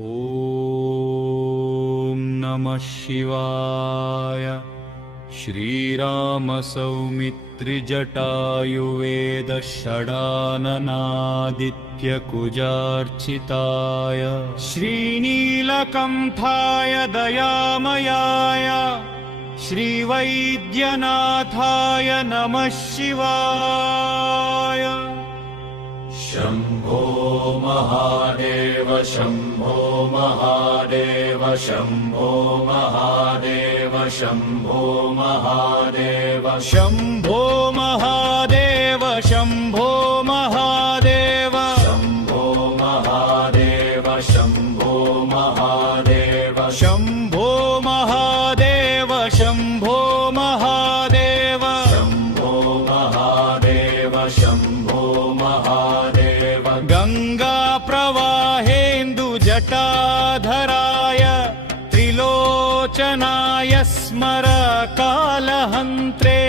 ॐ नमः शिवाय। श्रीरामसौमित्रिजटायुवेदषडाननादित्यकुजार्चिताय श्रीनीलकण्ठाय दयामयाय श्रीवैद्यनाथाय नमः शिवाय। शम्भो महादेव शम्भो महादेव शम्भो महादेव शम्भो महादेव शम्भो महादेव शम्भो महादेव शम्भो महादेव शम्भो महादेव शम्भो महादेव शम्भो महादेव शम्भो महादेव शम्भो महादेव। गंगा प्रवाहेन्दु जटाधराय त्रिलोचनाय स्मर कालहन्त्रे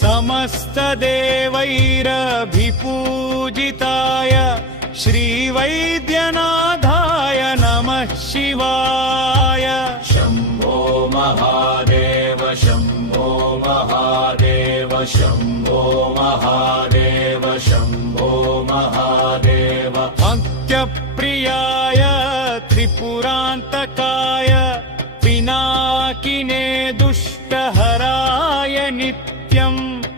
समस्तदेवैरभिपूजिताय श्रीवैद्यनाथाय नमः शिवाय। शम्भो महादेव शम्भो महादेव शम्भो महादेव शम्भो महादेव। अन्त्यप्रियाय त्रिपुरान्तकाय पिनाकिने दुष्टहराय नित्यं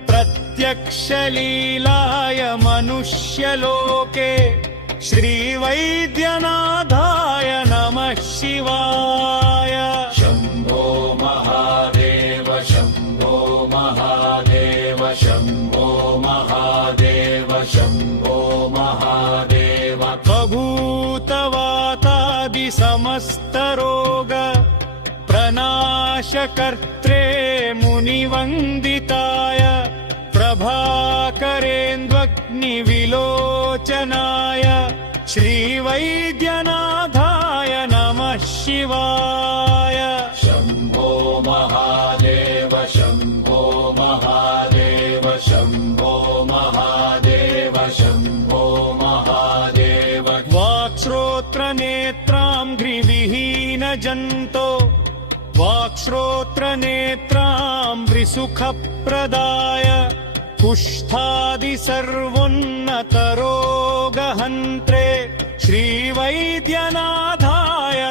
प्रत्यक्षलीलाय मनुष्यलोके श्रीवैद्यनाथाय नमः शिवाय। शम्भो महादेव शम्भो महादेव शम्भो महादेव शम्भो महादेव। बभूतवातादि समस्तरोग प्रनाशकर्त्रे मुनिवन्दिताय प्रभाकरेन्द्वग्निविलोचनाय श्रीवैद्यनाथाय नमः शिवाय। शम्भो महादेव शम्भो महादेव शम्भो महादेव शम्भो महादेव। वाक्श्रोत्रनेत्राङ्घ्रिविहीनजन्तो वाक्श्रोत्रनेत्राम्भ्रिसुखप्रदाय कुष्ठादि सर्वोन्नतरोगहन्त्रे श्रीवैद्यनाथाय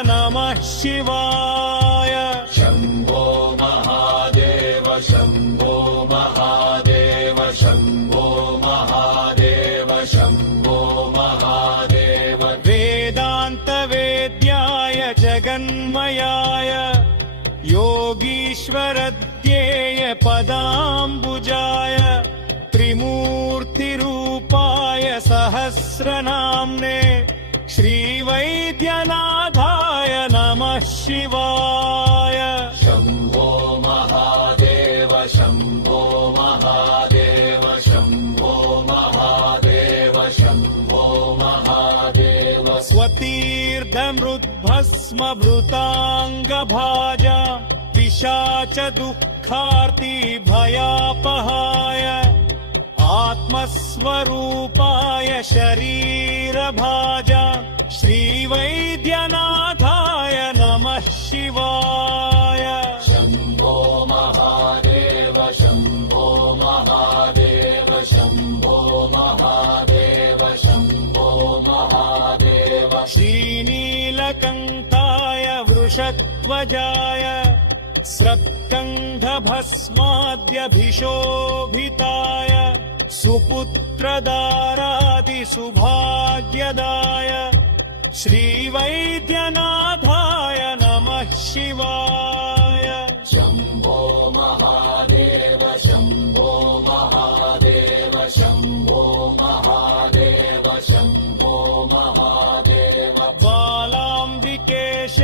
नमः शिवाय। शम्भो महादेव शम्भो महादेव शम्भो महादेव शम्भो महादेव। वेदान्तवेद्याय जगन्मयाय योगीश्वरध्येय पदाम्बुजाय त्रिमूर्तिरूपाय सहस्रनाम्ने श्रीवैद्यनाथाय नमः शिवाय। शम्भो महादेव शम्भो महादेव शम्भो महादेव शम्भो महादेव। स्वतीर्थमृद्भस्मभृताङ्गभाजा पिशाच दुःखार्ति भयापहाय आत्मस्वरूपाय शरीरभाजा श्रीवैद्यनाथाय नमः शिवाय। शम्भो महादेव शम्भो महादेव शम्भो महादेव शम्भो महादेव। श्रीनीलकण्ठाय वृषध्वजाय स्रक्कन्धभस्माद्यभिशोभिताय सुपुत्रदारादिसुभाग्यदाय श्रीवैद्यनाथाय नमः शिवाय। शम्भो महादेव शम्भो महादेव शम्भो महादेव शम्भो महादेव। बालाम्बिकेश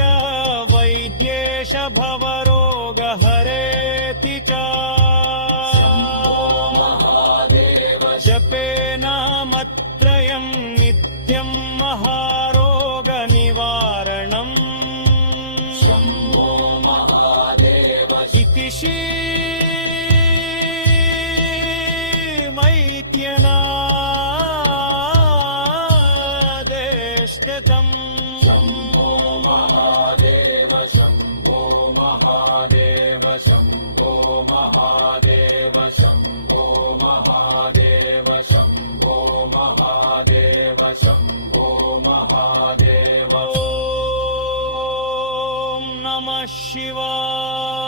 वैद्येश भवरोगहरेति च जपे नामत्रयं नित्यं महारोगनिवारणम्। शम्भो महादेव इति श्रीवैद्यनाथेष्टतम्। शम्भो महादेव शम्भो महादेव शम्भो महादेव शम्भो महादेव शम्भो महादेव शम्भो महादेव ॐ नमः शिवाय।